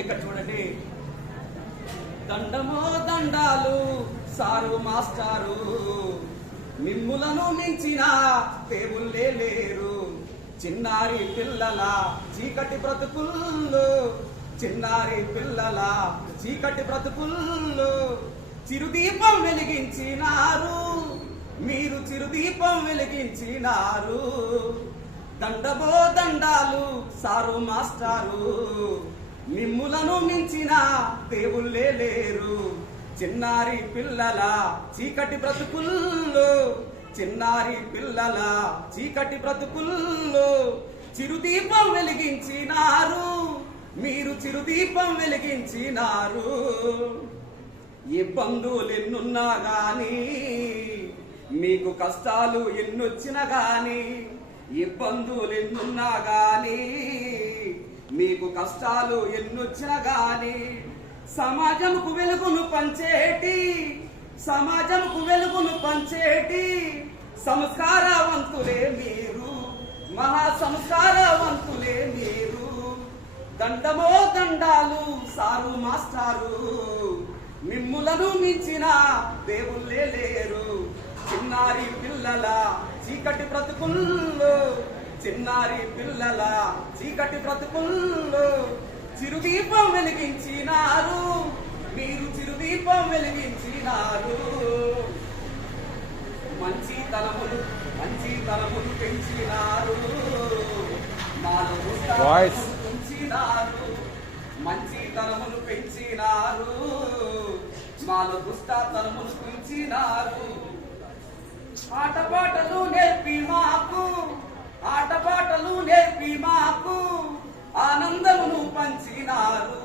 ఇక్కడ చూడండి, దండమో దండాలు సారు మాస్టారు, మిమ్ములను మించిన దేవుళ్ళే లేరు. చిన్నారి పిల్లల చీకటి బ్రతుకుల్లో, చిన్నారి పిల్లల చీకటి బ్రతుకుల్లో చిరుదీపం వెలిగించినారు, మీరు చిరుదీపం వెలిగించినారు. దండమో దండాలు సారు మాస్టారు, మిమ్ములను మించిన దేవుళ్ళే లేరు. చిన్నారి పిల్లల చీకటి బ్రతుకుల్లో, చిన్నారి పిల్లల చీకటి బ్రతుకుల్లో చిరుదీపం వెలిగించినారు, మీరు చిరుదీపం వెలిగించినారు. ఇబ్బందులు ఎన్నున్నా గాని, మీకు కష్టాలు ఎన్నొచ్చినా గాని, ఇబ్బందులు ఎన్నున్నా గాని, మీకు కష్టాలు ఎన్నొచ్చినా గాని, సమాజంకు వెలుగును పంచేటి, సమాజంకు వెలుగును పంచేటి సంస్కారవంతులే మీరు, మహా సంస్కారవంతులే మీరు. దండమో దండాలు సారు మాస్టారు, మిమ్ములను మించిన దేవుళ్ళే లేరు. చిన్నారి పిల్లల చీకటి బ్రతుకుల్లో, చిన్నారి పిల్లల చీకటి బ్రతుకుల్లో చిరుదీపం వెలిగించినారు, మీరు చిరుదీపం వెలిగించినారు. మంచి తలములు పెంచినారు, మాలో పెంచినారు, మంచి తలములు పెంచినారు, మాలో దుష్టతనములు పెంచినారు. ఆటపాటలు నేర్పి మాకు, ఆటపాటలు నేర్పి మాకు ఆనందమును పంచినారు,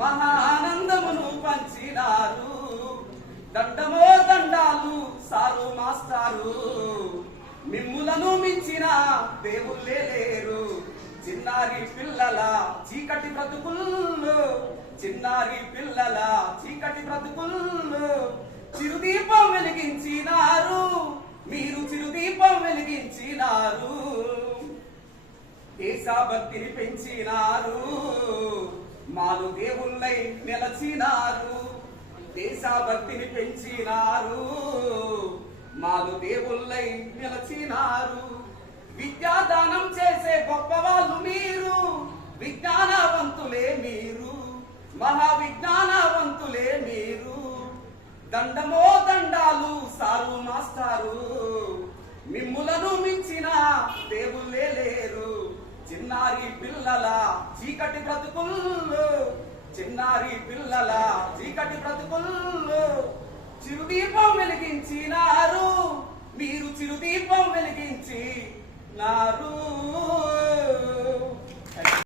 మహా ఆనందమును పంచినారు. దండమో దండాలు సారు మాస్టారు, మిమ్ములను మించిన దేవుళ్ళే లేరు. చిన్నారి పిల్లల చీకటి బ్రతుకుల్లో, చిన్నారి పిల్లల చీకటి బ్రతుకుల్లో చిరుదీపం వెలిగించినారు, మీరు చిరుదీపం వెలిగించినారు. దేశభక్తిని పెంచినారు, మాలు దేవుళ్ళై నిలచినారు. దేశభక్తిని పెంచినారు, మాలు దేవుళ్ళై నిలచినారు. విద్యాదానం చేసే గొప్పవాళ్ళు మీరు, విజ్ఞానవంతులే మీరు, మహావిజ్ఞానవంతులే మీరు. దండమో దండాలు సారు మాస్టారు, మిమ్ములను మించిన దేవుళ్ళే లేరు. చిన్నారి పిల్లల చీకటి బ్రతుకుల్లో, చిన్నారి పిల్లల చీకటి బ్రతుకుల్లో చిరుదీపం వెలిగించినారు, మీరు చిరుదీపం వెలిగించినారు.